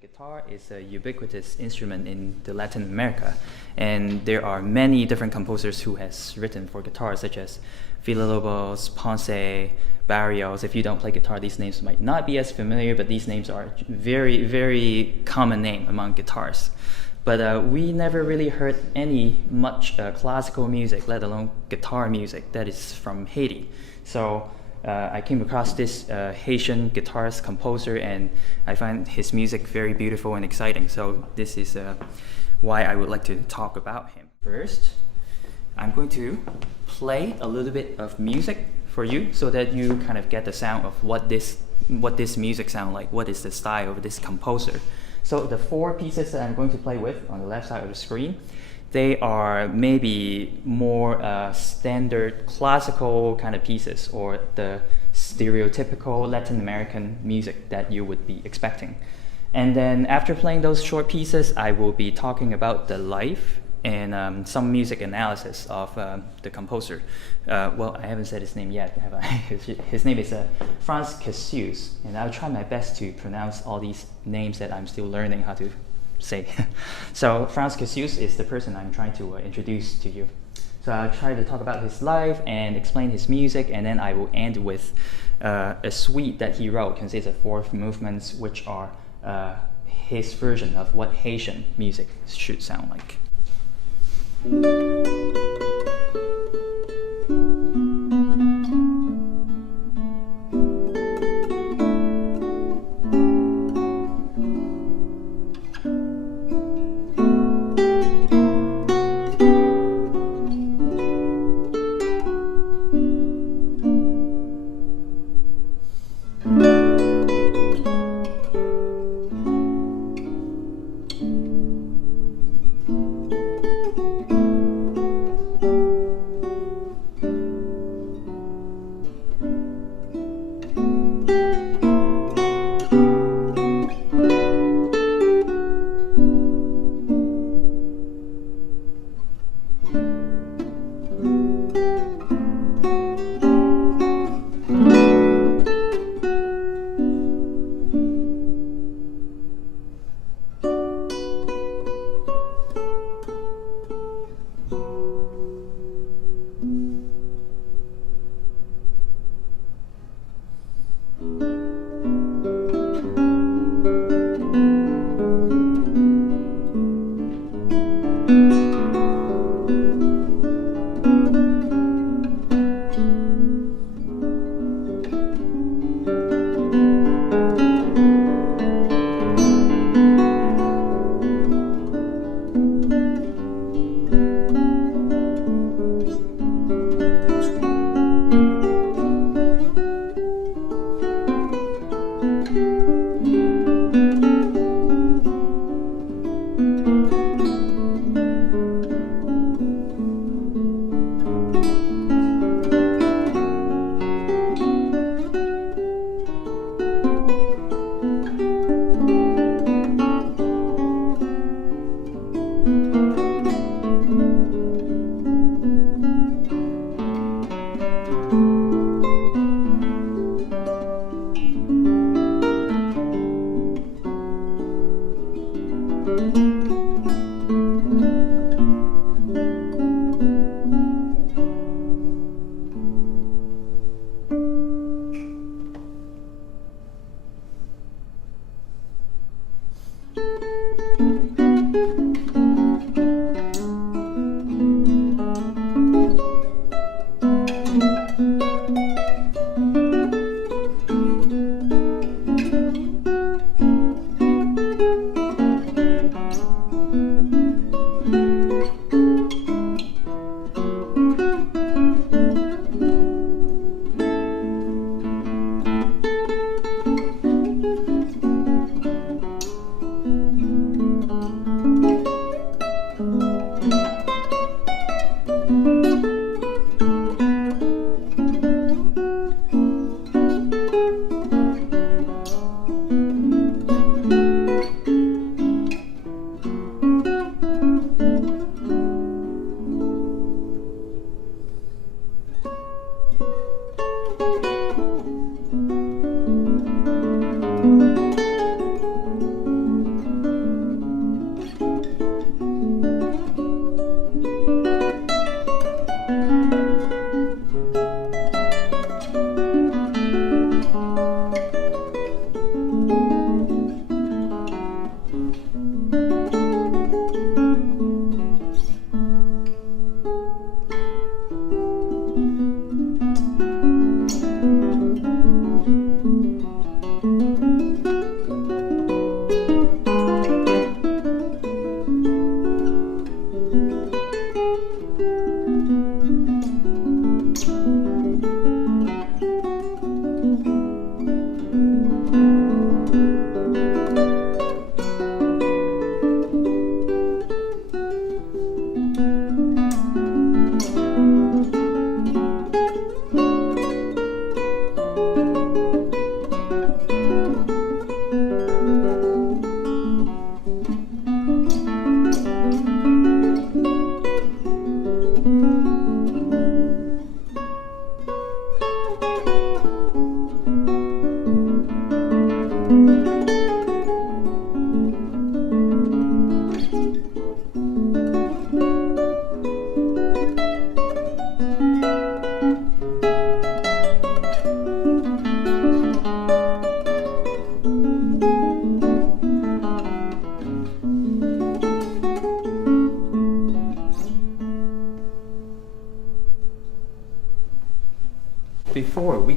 guitar is a ubiquitous instrument in the Latin America, and there are many different composers who has written for guitar, such as Villalobos, Ponce, Barrios. If you don't play guitar, these names might not be as familiar, but these names are very, very common name among guitars. But we never really heard any much classical music, let alone guitar music, that is from Haiti. So I came across this Haitian guitarist composer, and I find his music very beautiful and exciting. So this is why I would like to talk about him. First, I'm going to play a little bit of music for you so that you kind of get the sound of what this music sounds like, what is the style of this composer. So the four pieces that I'm going to play with on the left side of the screen, they are maybe more standard classical kind of pieces, or the stereotypical Latin American music that you would be expecting. And then after playing those short pieces, I will be talking about the life and some music analysis of the composer. Well, I haven't said his name yet, have I? His name is Franz Casus, and I'll try my best to pronounce all these names that I'm still learning how to say. So Franz Casus is the person I'm trying to introduce to you. So I'll try to talk about his life and explain his music, and then I will end with a suite that he wrote, consists of 4 movements, which are his version of what Haitian music should sound like.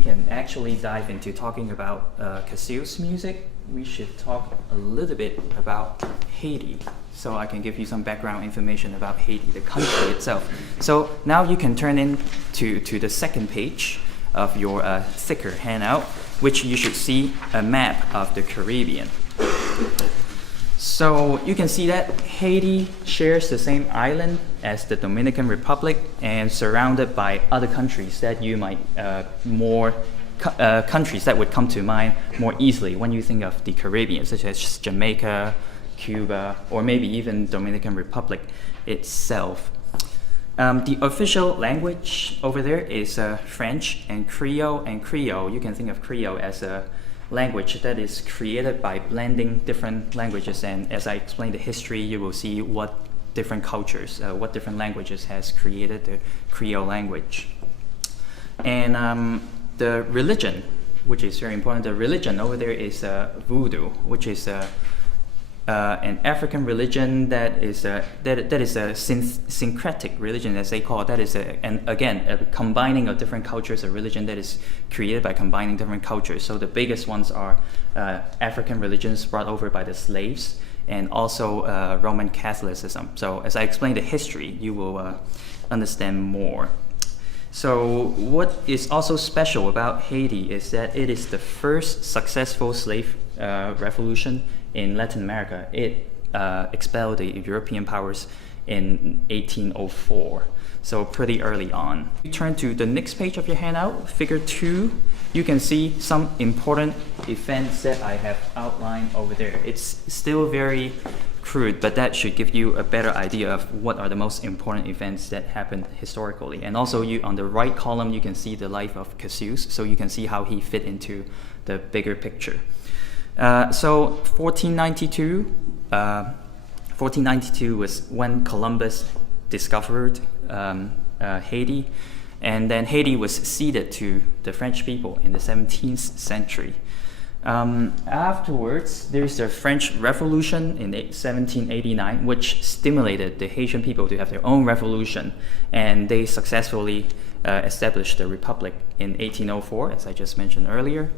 can actually dive into talking about Casseus music, we should talk a little bit about Haiti. So I can give you some background information about Haiti, the country itself. So now you can turn in to the second page of your thicker handout, which you should see a map of the Caribbean. So you can see that Haiti shares the same island as the Dominican Republic and surrounded by other countries that you might countries that would come to mind more easily when you think of the Caribbean, such as Jamaica, Cuba, or maybe even Dominican Republic itself. The official language over there is French and Creole. And Creole, you can think of Creole as a language that is created by blending different languages. And as I explain the history, you will see what different cultures, what different languages has created the Creole language. And the religion, which is very important, the religion over there is Voodoo, which is an African religion that is a syncretic religion, as they call it. That is a combining of different cultures, a religion that is created by combining different cultures. So the biggest ones are African religions brought over by the slaves, and also Roman Catholicism. So as I explain the history, you will understand more. So what is also special about Haiti is that it is the first successful slave revolution in Latin America. It expelled the European powers in 1804, so pretty early on. You turn to the next page of your handout, figure 2, you can see some important events that I have outlined over there. It's still very crude, but that should give you a better idea of what are the most important events that happened historically. And also on the right column, you can see the life of Casseus, so you can see how he fit into the bigger picture. So 1492 was when Columbus discovered Haiti, and then Haiti was ceded to the French people in the 17th century. Afterwards, there's the French Revolution in 1789, which stimulated the Haitian people to have their own revolution, and they successfully established the Republic in 1804, as I just mentioned earlier.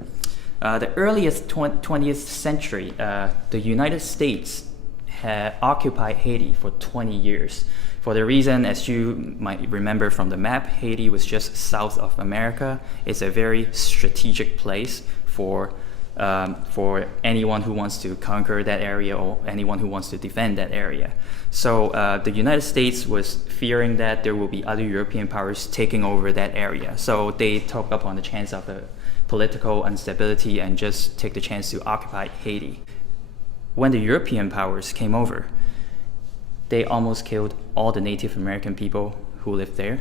The earliest 20th century, the United States had occupied Haiti for 20 years. For the reason, as you might remember from the map, Haiti was just south of America. It's a very strategic place for anyone who wants to conquer that area or anyone who wants to defend that area. So the United States was fearing that there will be other European powers taking over that area. So they took up on the chance of the political instability and just take the chance to occupy Haiti. When the European powers came over, they almost killed all the Native American people who lived there.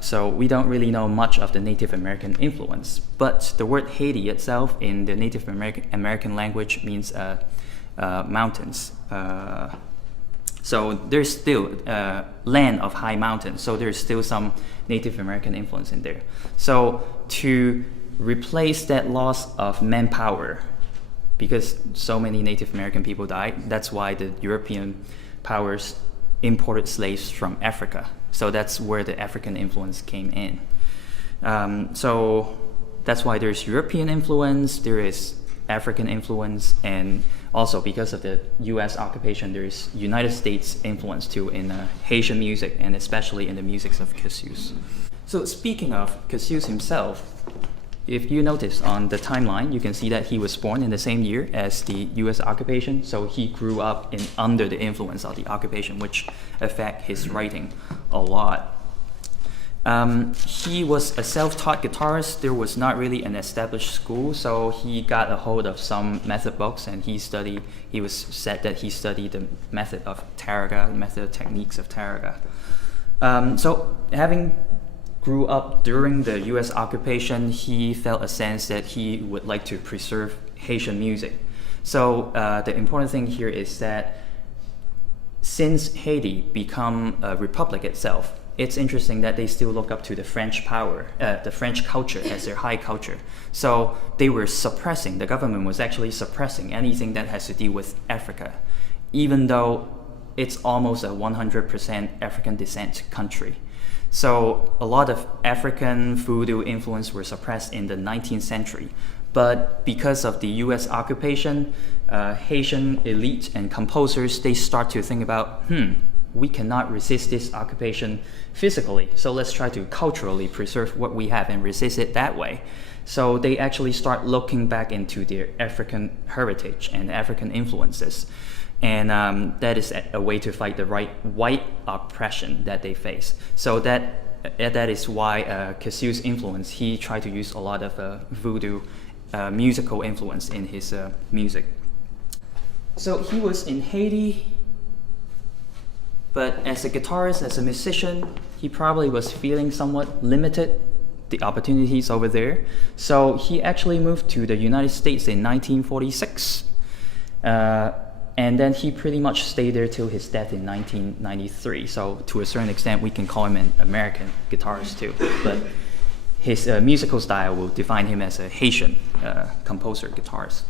So we don't really know much of the Native American influence, but the word Haiti itself in the Native American language means mountains. So there's still land of high mountains, so there's still some Native American influence in there. So to replace that loss of manpower, because so many Native American people died, that's why the European powers imported slaves from Africa. So that's where the African influence came in. So that's why there's European influence, there is African influence, and also because of the US occupation, there is United States influence too in Haitian music, and especially in the music of Casseus. So speaking of Casseus himself, if you notice on the timeline, you can see that he was born in the same year as the US occupation, so he grew up under the influence of the occupation, which affect his writing a lot. He was a self-taught guitarist. There was not really an established school, so he got a hold of some method books, and he was said that he studied the method of Taraga, the method of techniques of Taraga. So having grew up during the US occupation, he felt a sense that he would like to preserve Haitian music. So the important thing here is that since Haiti became a republic itself, it's interesting that they still look up to the French power, the French culture as their high culture. So they were suppressing, the government was actually suppressing anything that has to do with Africa, even though it's almost a 100% African descent country. So a lot of African voodoo influence were suppressed in the 19th century. But because of the US occupation, Haitian elite and composers, they start to think about, we cannot resist this occupation physically, so let's try to culturally preserve what we have and resist it that way. So they actually start looking back into their African heritage and African influences. And that is a way to fight the white oppression that they face. So that is why Casseus' influence, he tried to use a lot of voodoo musical influence in his music. So he was in Haiti, but as a guitarist, as a musician, he probably was feeling somewhat limited, the opportunities over there. So he actually moved to the United States in 1946. And then he pretty much stayed there till his death in 1993. So to a certain extent, we can call him an American guitarist too. But his musical style will define him as a Haitian composer, guitarist.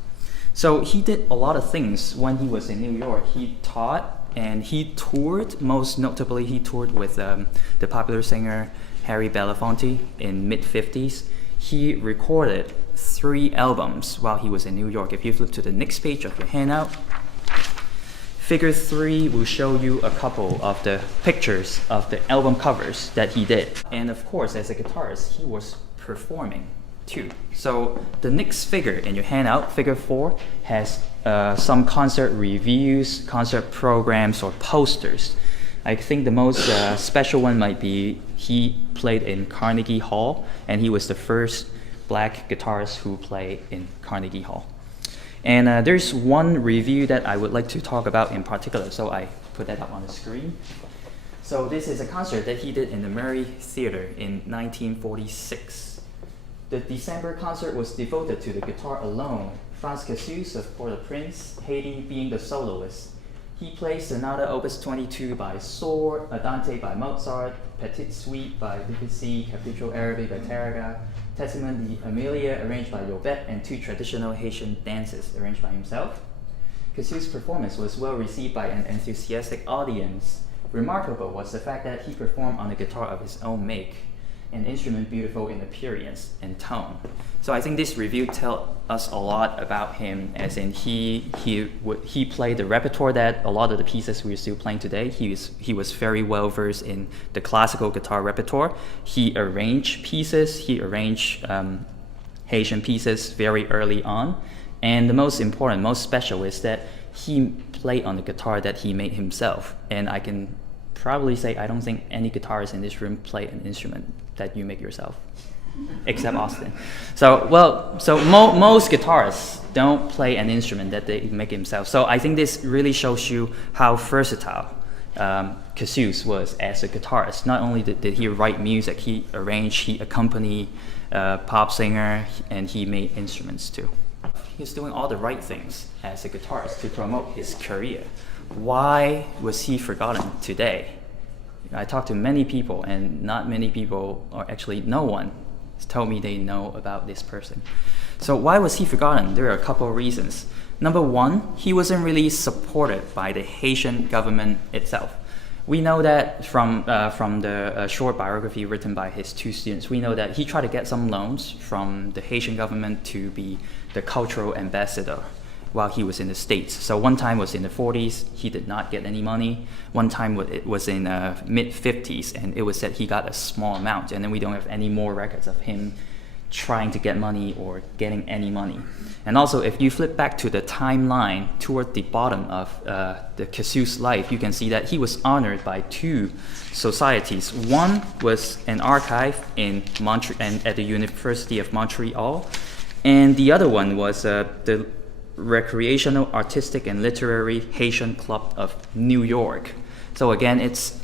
So he did a lot of things when he was in New York. He taught and he toured. Most notably, he toured with the popular singer Harry Belafonte in mid-50s. He recorded 3 albums while he was in New York. If you flip to the next page of your handout, Figure 3 will show you a couple of the pictures of the album covers that he did. And of course, as a guitarist, he was performing too. So the next figure in your handout, Figure 4, has some concert reviews, concert programs, or posters. I think the most special one might be he played in Carnegie Hall, and he was the first black guitarist who played in Carnegie Hall. And there's one review that I would like to talk about in particular, so I put that up on the screen. So this is a concert that he did in the Murray Theater in 1946. The December concert was devoted to the guitar alone, Franz Casus of Port-au-Prince, Haiti, being the soloist. He plays Sonata Opus 22 by Sohr, Andante by Mozart, Petite Suite by Debussy, Capriccio Arabe by Tarraga, Testament d'Amelia arranged by Ribot, and 2 traditional Haitian dances arranged by himself. Casus' performance was well received by an enthusiastic audience. Remarkable was the fact that he performed on a guitar of his own make, an instrument beautiful in appearance and tone. So I think this review tells us a lot about him, as in he played the repertoire that a lot of the pieces we're still playing today. He was very well versed in the classical guitar repertoire. He arranged pieces, he arranged Haitian pieces very early on. And the most important, most special is that he played on the guitar that he made himself. And I can probably say I don't think any guitarist in this room play an instrument that you make yourself, except Austin. So most guitarists don't play an instrument that they make themselves. So I think this really shows you how versatile Casseus was as a guitarist. Not only did he write music, he arranged, he accompanied pop singer, and he made instruments too. He's doing all the right things as a guitarist to promote his career. Why was he forgotten today? I talked to many people, and not many people, or actually no one, told me they know about this person. So why was he forgotten? There are a couple of reasons. Number one, he wasn't really supported by the Haitian government itself. We know that from the short biography written by his 2 students, we know that he tried to get some loans from the Haitian government to be the cultural ambassador while he was in the States. So one time was in the 40s, he did not get any money. One time it was in mid-50s, and it was said he got a small amount, and then we don't have any more records of him trying to get money or getting any money. And also, if you flip back to the timeline toward the bottom of the Casseus life, you can see that he was honored by 2 societies. One was an archive in Montreal and at the University of Montreal, and the other one was the Recreational, Artistic, and Literary Haitian Club of New York. So again, it's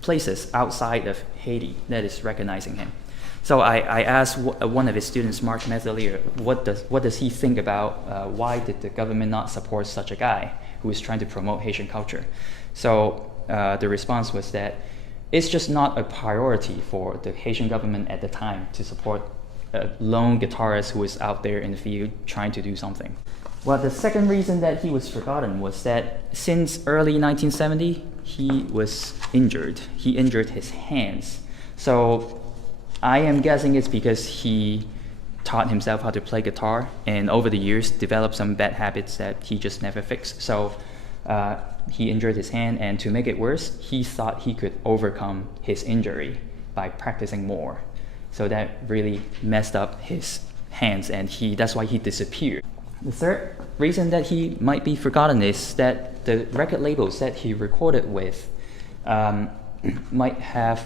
places outside of Haiti that is recognizing him. So I asked one of his students, Marc, what does he think about why did the government not support such a guy who is trying to promote Haitian culture? So the response was that it's just not a priority for the Haitian government at the time to support a lone guitarist who is out there in the field trying to do something. Well, the second reason that he was forgotten was that since early 1970, he was injured. He injured his hands. So I am guessing it's because he taught himself how to play guitar, and over the years developed some bad habits that he just never fixed. So he injured his hand, and to make it worse, he thought he could overcome his injury by practicing more. So that really messed up his hands, and that's why he disappeared. The third reason that he might be forgotten is that the record labels that he recorded with might have,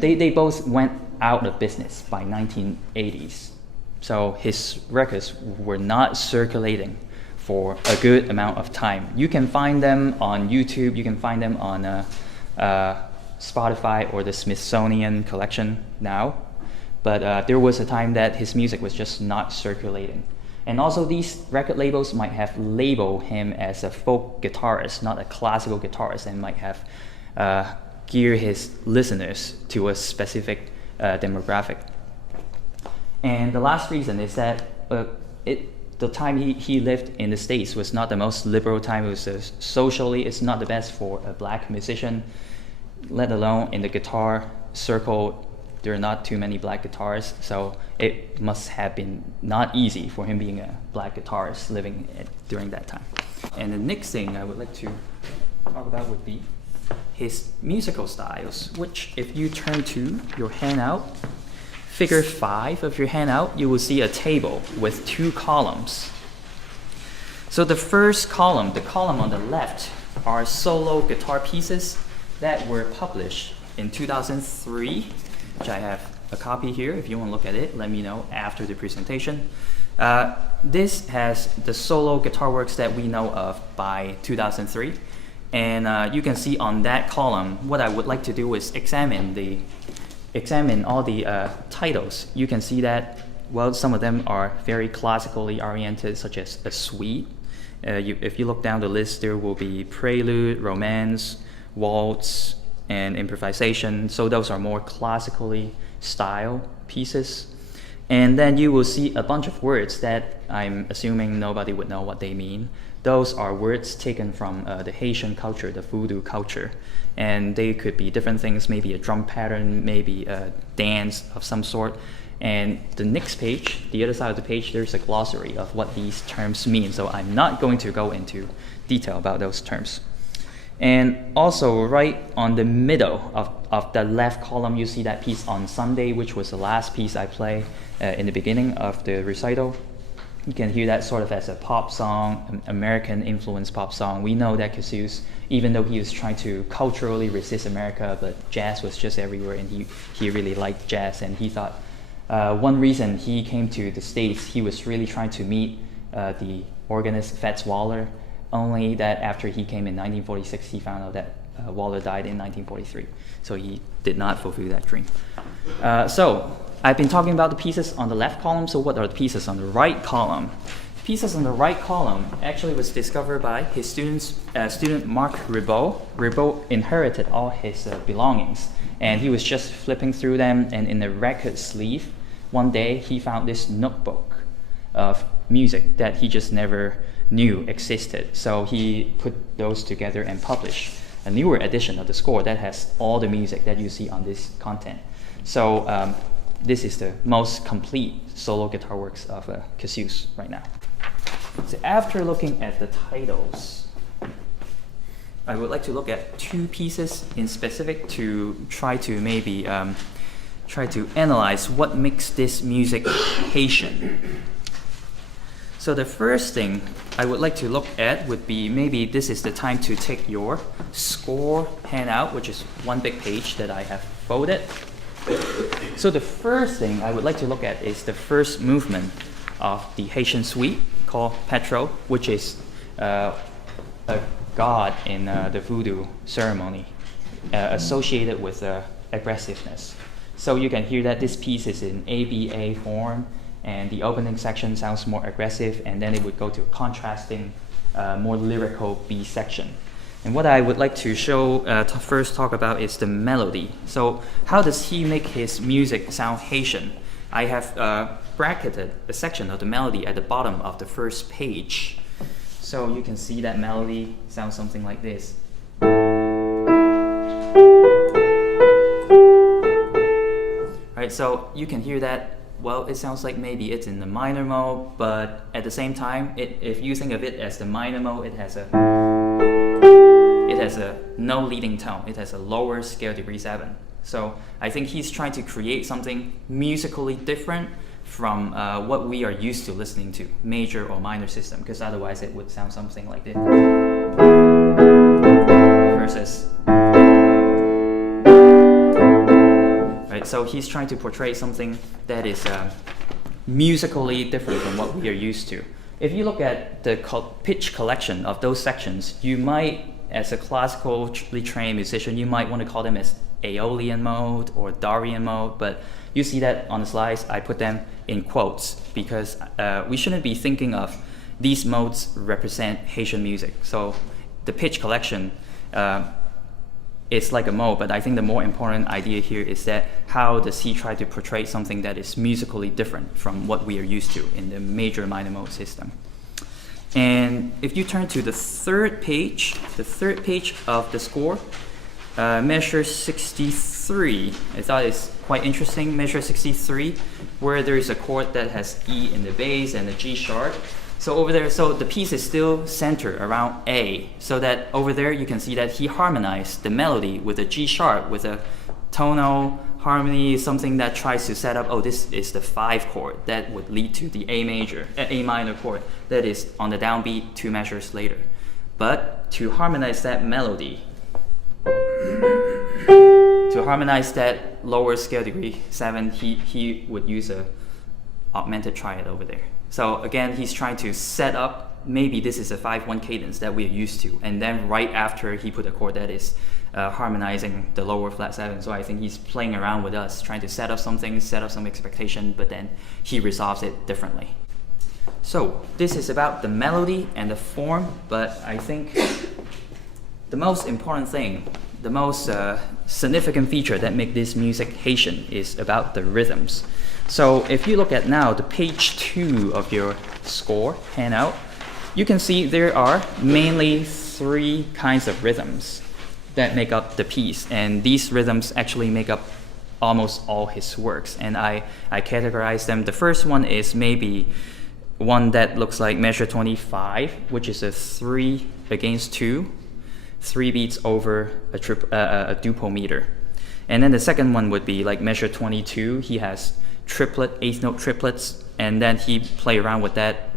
they both went out of business by 1980s. So his records were not circulating for a good amount of time. You can find them on YouTube, you can find them on Spotify or the Smithsonian collection now. But there was a time that his music was just not circulating. And also these record labels might have labeled him as a folk guitarist, not a classical guitarist, and might have geared his listeners to a specific demographic. And the last reason is that the time he lived in the States was not the most liberal time. It was socially, it's not the best for a black musician, let alone in the guitar circle. There are not too many black guitarists, so it must have been not easy for him being a black guitarist living during that time. And the next thing I would like to talk about would be his musical styles, which if you turn to your handout, figure 5 of your handout, you will see a table with 2 columns. So the first column, the column on the left, are solo guitar pieces that were published in 2003, which I have a copy here. If you want to look at it, let me know after the presentation. This has the solo guitar works that we know of by 2003. And you can see on that column, what I would like to do is examine all the titles. You can see that, well, some of them are very classically oriented, such as a suite. If you look down the list, there will be prelude, romance, waltz, and improvisation. So those are more classically styled pieces. And then you will see a bunch of words that I'm assuming nobody would know what they mean. Those are words taken from the Haitian culture, the voodoo culture. And they could be different things, maybe a drum pattern, maybe a dance of some sort. And the next page, the other side of the page, there's a glossary of what these terms mean. So I'm not going to go into detail about those terms. And also right on the middle of the left column, you see that piece on Sunday, which was the last piece I played in the beginning of the recital. You can hear that sort of as a pop song, an American influenced pop song. We know that Casseus, even though he was trying to culturally resist America, but jazz was just everywhere, and he really liked jazz. And he thought one reason he came to the States, he was really trying to meet the organist Fats Waller, only that after he came in 1946, he found out that Waller died in 1943. So he did not fulfill that dream. So I've been talking about the pieces on the left column, so what are the pieces on the right column? Pieces on the right column actually was discovered by his student Marc Ribot. Ribot inherited all his belongings, and he was just flipping through them, and in the record sleeve, one day he found this notebook of music that he just never knew existed. So he put those together and published a newer edition of the score that has all the music that you see on this content. So this is the most complete solo guitar works of Casseus right now. So after looking at the titles, I would like to look at 2 pieces in specific to try to maybe try to analyze what makes this music Haitian. So the first thing I would like to look at would be, maybe this is the time to take your score handout, which is one big page that I have folded. So the first thing I would like to look at is the first movement of the Haitian suite called Petro, which is a god in the voodoo ceremony associated with aggressiveness. So you can hear that this piece is in ABA form, and the opening section sounds more aggressive, and then it would go to a contrasting, more lyrical B section. And what I would like to show, first talk about is the melody. So how does he make his music sound Haitian? I have bracketed a section of the melody at the bottom of the first page. So you can see that melody sounds something like this. right? So you can hear that, well, it sounds like maybe it's in the minor mode, but at the same time, if you think of it as the minor mode, it has a no leading tone. It has a lower scale degree 7. So I think he's trying to create something musically different from what we are used to listening to, major or minor system, because otherwise it would sound something like this. Versus, right? So he's trying to portray something that is musically different from what we are used to. If you look at the pitch collection of those sections, you might, as a classically trained musician, you might want to call them as Aeolian mode or Dorian mode, but you see that on the slides, I put them in quotes because we shouldn't be thinking of these modes represent Haitian music. So the pitch collection is like a mode, but I think the more important idea here is that how does he try to portray something that is musically different from what we are used to in the major minor mode system. And if you turn to the third page of the score, measure 63, I thought it's quite interesting, measure 63, where there is a chord that has E in the bass and a G sharp. So over there, so the piece is still centered around A, so that over there you can see that he harmonized the melody with a G sharp, with a tonal harmony, something that tries to set up, oh, this is the 5 chord that would lead to the A minor chord that is on the downbeat 2 measures later. But to harmonize that melody, to harmonize that lower scale degree 7, he would use a augmented triad over there. So again, he's trying to set up, maybe this is a 5/1 cadence that we're used to, and then right after he put a chord that is harmonizing the lower flat 7. So I think he's playing around with us, trying to set up something, set up some expectation, but then he resolves it differently. So this is about the melody and the form, but I think the most important thing, the most significant feature that make this music Haitian is about the rhythms. So if you look at now the page 2 of your score handout, you can see there are mainly 3 kinds of rhythms that make up the piece, and these rhythms actually make up almost all his works, and I categorize them. The first one is maybe one that looks like measure 25, which is a 3 against 2, 3 beats over a duple meter. And then the second one would be like measure 22. He has triplet, 8th note triplets, and then he play around with that,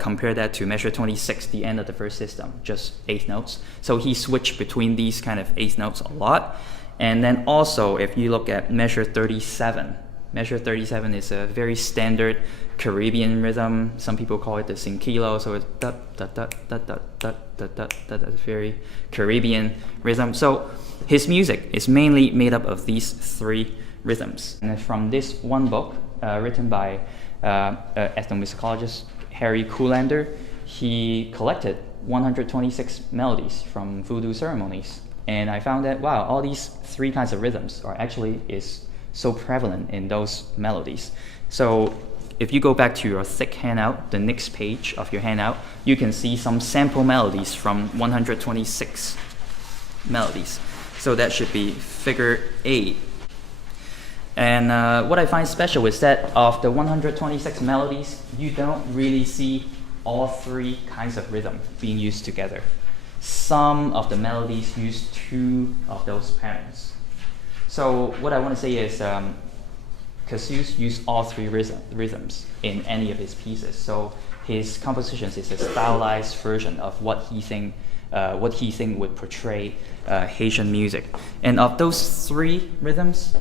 compare that to measure 26, the end of the first system, just 8th notes. So he switched between these kind of 8th notes a lot. And then also, if you look at measure 37, measure 37 is a very standard Caribbean rhythm. Some people call it the cinquillo, so it's da da da da da da da da da, that's very Caribbean rhythm. So his music is mainly made up of these 3 rhythms. And from this one book, written by ethnomusicologist Harry Kuhlander, he collected 126 melodies from voodoo ceremonies. And I found that, wow, all these 3 kinds of rhythms are actually is so prevalent in those melodies. So if you go back to your thick handout, the next page of your handout, you can see some sample melodies from 126 melodies. So that should be figure 8. And what I find special is that of the 126 melodies, you don't really see all 3 kinds of rhythm being used together. Some of the melodies use 2 of those patterns. So what I want to say is Casseus used all 3 rhythms in any of his pieces. So his compositions is a stylized version of what he think would portray Haitian music. And of those 3 rhythms,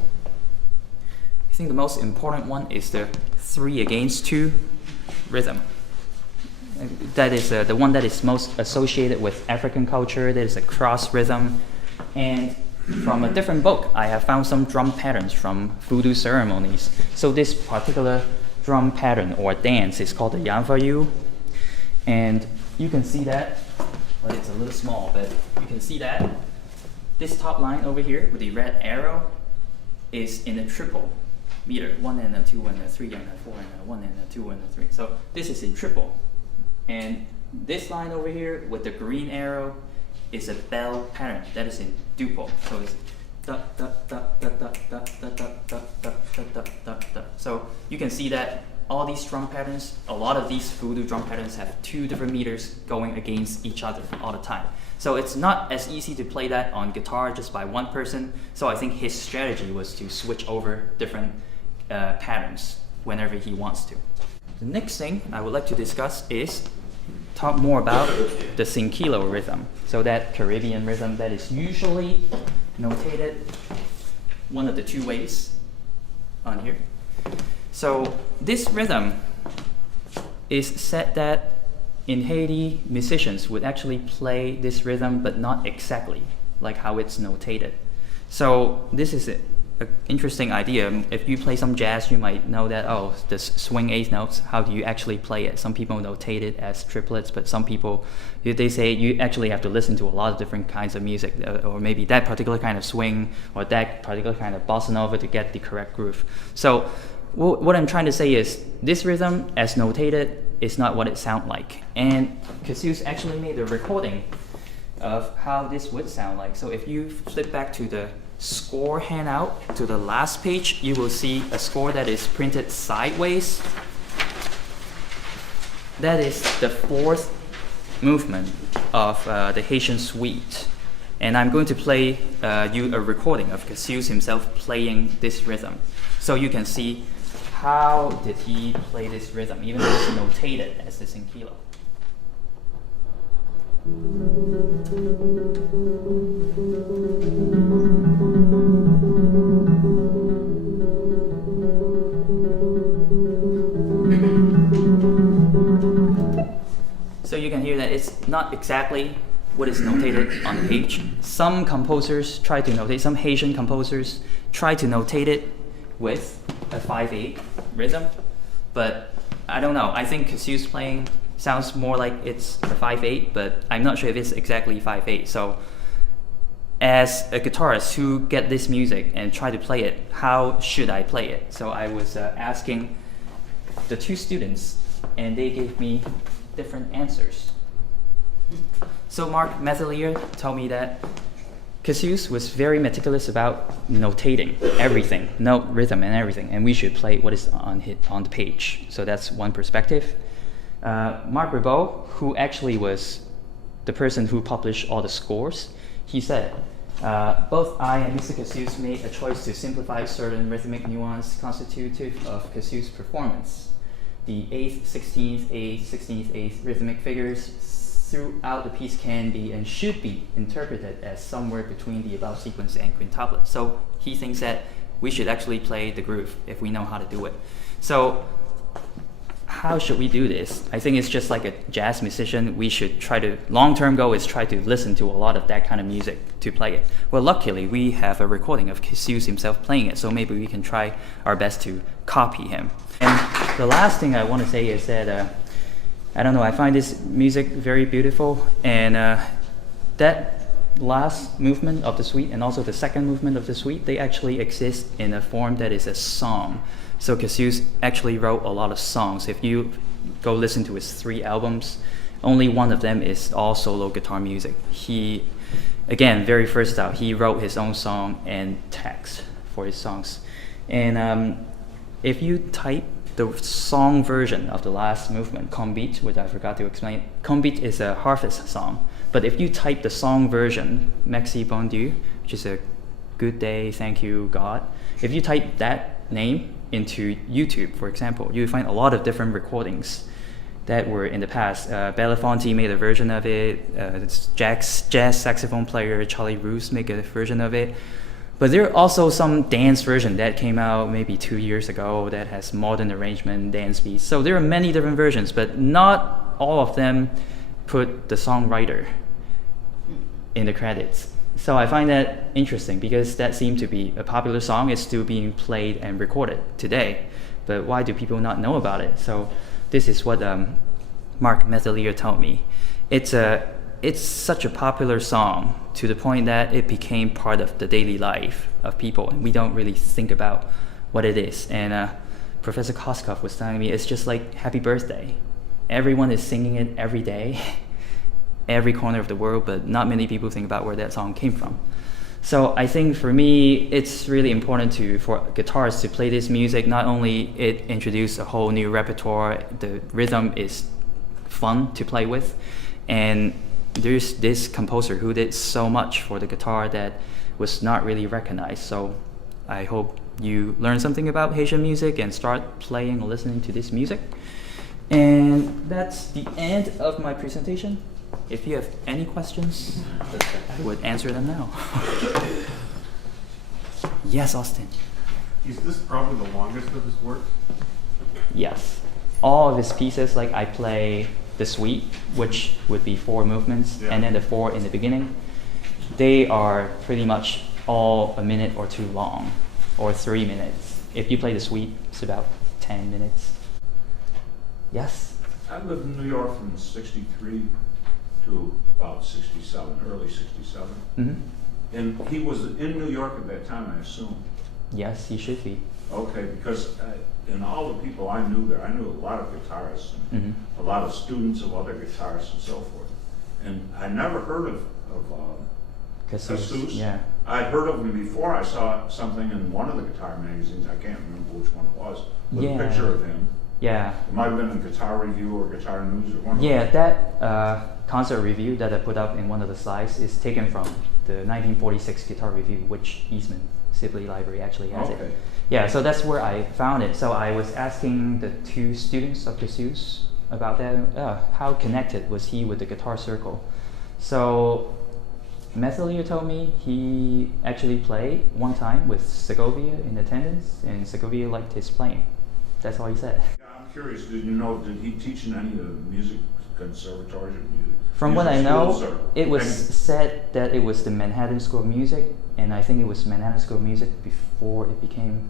I think the most important one is the 3 against 2 rhythm. That is the one that is most associated with African culture. That is a cross rhythm. And from a different book, I have found some drum patterns from voodoo ceremonies. So this particular drum pattern or dance is called the Yanfayu. And you can see that, well, it's a little small, but you can see that this top line over here with the red arrow is in a triple meter, 1 and a 2 and a 3 and a 4 and a 1 and a 2 and a 3. So this is in triple. And this line over here with the green arrow is a bell pattern that is in duple. So it's So you can see that all these drum patterns, a lot of these voodoo drum patterns have two different meters going against each other all the time. So it's not as easy to play that on guitar just by one person. So I think his strategy was to switch over different patterns whenever he wants to. The next thing I would like to discuss is talk more about the cinquillo rhythm. So that Caribbean rhythm that is usually notated one of the two ways on here. So this rhythm is said that in Haiti, musicians would actually play this rhythm, but not exactly like how it's notated. So this is an interesting idea. If you play some jazz, you might know that, oh, this swing eighth notes, how do you actually play it? Some people notate it as triplets, but some people, they say you actually have to listen to a lot of different kinds of music, or maybe that particular kind of swing, or that particular kind of bossa nova to get the correct groove. So what I'm trying to say is, this rhythm, as notated, is not what it sounds like. And Casseus actually made a recording of how this would sound like. So if you flip back to the score handout, to the last page, you will see a score that is printed sideways. That is the fourth movement of the Haitian suite. And I'm going to play you a recording of Casseus himself playing this rhythm. So you can see how did he play this rhythm, even though it's notated as the cinquillo. So you can hear that it's not exactly what is notated on the page. Some composers try to notate, some Haitian composers try to notate it with a 5/8 rhythm, but I don't know. I think Casseus playing sounds more like it's a 5/8, but I'm not sure if it's exactly 5/8. So as a guitarist who get this music and try to play it, how should I play it? So I was asking the two students, and they gave me different answers. So Marc Mathelier told me that Casseus was very meticulous about notating everything, note, rhythm, and everything, and we should play what is on the page. So that's one perspective. Marc Ribot, who actually was the person who published all the scores, he said, both I and Mr. Casseus made a choice to simplify certain rhythmic nuance constitutive of Casseus' performance. The 8th, 16th, 8th, 16th, 8th rhythmic figures throughout the piece can be and should be interpreted as somewhere between the above sequence and quintuplet. So he thinks that we should actually play the groove if we know how to do it. So how should we do this? I think it's just like a jazz musician. We should try to, long-term goal is try to listen to a lot of that kind of music to play it. Well, luckily, we have a recording of Casseus himself playing it, so maybe we can try our best to copy him. And the last thing I want to say is that I don't know, I find this music very beautiful, and that last movement of the suite and also the second movement of the suite, they actually exist in a form that is a song. So Casseus actually wrote a lot of songs. If you go listen to his 3 albums, only one of them is all solo guitar music. He, again, very versatile. He wrote his own song and text for his songs. And if you type the song version of the last movement, Combit, which I forgot to explain. Combit is a harvest song, but if you type the song version, Merci Bon Dieu, which is a good day, thank you God, if you type that name into YouTube, for example, you find a lot of different recordings that were in the past. Belafonte made a version of it, jazz saxophone player Charlie Roos made a version of it. But there are also some dance version that came out maybe 2 years ago that has modern arrangement, dance beats. So there are many different versions, but not all of them put the songwriter in the credits. So I find that interesting because that seemed to be a popular song. It's still being played and recorded today. But why do people not know about it? So this is what Marc Mathelier told me. It's such a popular song to the point that it became part of the daily life of people, and we don't really think about what it is. And Professor Koskov was telling me it's just like Happy Birthday. Everyone is singing it every day, every corner of the world, but not many people think about where that song came from. So I think for me, it's really important for guitarists to play this music. Not only it introduces a whole new repertoire, the rhythm is fun to play with, and there's this composer who did so much for the guitar that was not really recognized. So I hope you learn something about Haitian music and start playing or listening to this music. And that's the end of my presentation. If you have any questions, I would answer them now. Yes, Austin. Is this probably the longest of his work? Yes. All of his pieces, like I play the suite, which would be 4 movements, and then the 4 in the beginning, they are pretty much all a minute or 2 long, or 3 minutes. If you play the suite, it's about 10 minutes. Yes? I lived in New York from 63 to about 67, early 67. Mm-hmm. And he was in New York at that time, I assume. Yes, he should be. Okay, because in all the people I knew there, I knew a lot of guitarists and a lot of students of other guitarists and so forth. And I never heard of Casseus. Yeah. I'd heard of him before. I saw something in one of the guitar magazines, I can't remember which one it was, with a picture of him. Yeah. It might have been in Guitar Review or Guitar News or one of Yeah, those. that concert review that I put up in one of the slides is taken from the 1946 Guitar Review, which Eastman Sibley Library actually has it. Yeah, so that's where I found it. So I was asking the 2 students of Casseus about that. How connected was he with the guitar circle? So Mathelier told me he actually played one time with Segovia in attendance, and Segovia liked his playing. That's all he said. Yeah, I'm curious, did he teach in any of the music conservatories or music? From what I know, or it was said that it was the Manhattan School of Music, and I think it was Manhattan School of Music before it became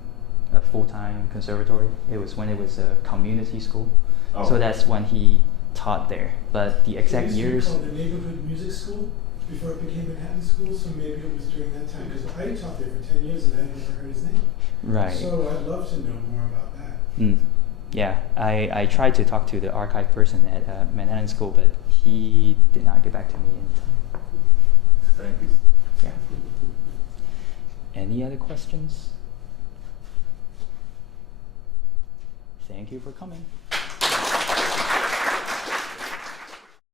a full-time conservatory. It was when it was a community school. Oh. So that's when he taught there. But the exact years... It used to be called the Neighborhood Music School before it became Manhattan School, so maybe it was during that time, because I taught there for 10 years and I never heard his name. Right. So I'd love to know more about that. Yeah, I tried to talk to the archive person at Manhattan School, but he did not get back to me in time. Thank you. Yeah. Any other questions? Thank you for coming.